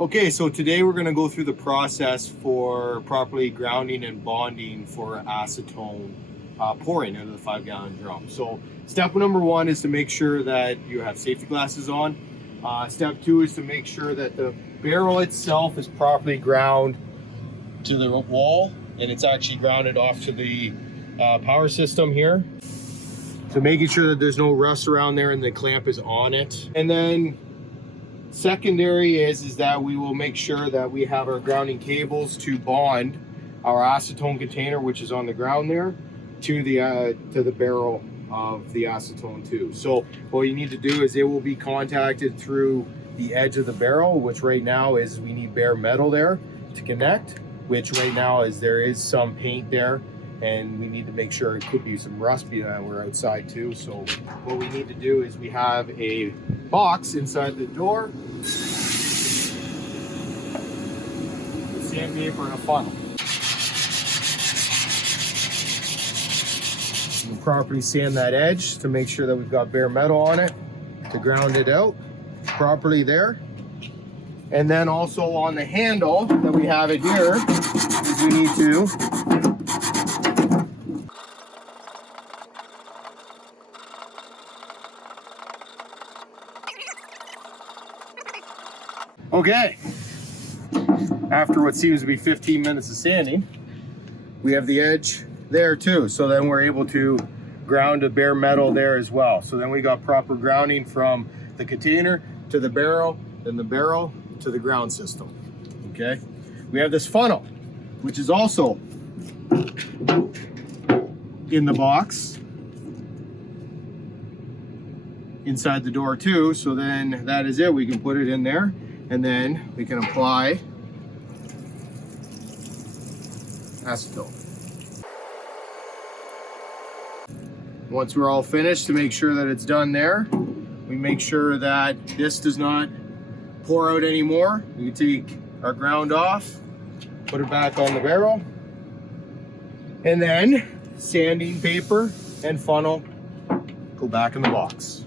Okay, so today we're going to go through the process for properly grounding and bonding for acetone pouring into the 5-gallon drum. So step number one is to make sure that you have safety glasses on. Step two is to make sure that the barrel itself is properly ground to the wall, and it's actually grounded off to the power system here. So making sure that there's no rust around there and the clamp is on it. And then secondary is that we will make sure that we have our grounding cables to bond our acetone container, which is on the ground there, to the barrel of the acetone too. So what you need to do is it will be contacted through the edge of the barrel, which right now is we need bare metal there to connect, which right now is there is some paint there, and we need to make sure it could be some rust being we're outside too. So what we need to do is we have a box inside the door, sandpaper and a funnel. We'll properly sand that edge to make sure that we've got bare metal on it to ground it out properly there. And then also on the handle that we have it here, is we need to okay, after what seems to be 15 minutes of sanding, we have the edge there too. So then we're able to ground a bare metal there as well. So then we got proper grounding from the container to the barrel, then the barrel to the ground system. Okay, we have this funnel, which is also in the box inside the door too. So then that is it. We can put it in there, and then we can apply acetone. Once we're all finished, to make sure that it's done there, we make sure that this does not pour out anymore. We can take our ground off, put it back on the barrel, and then sanding paper and funnel go back in the box.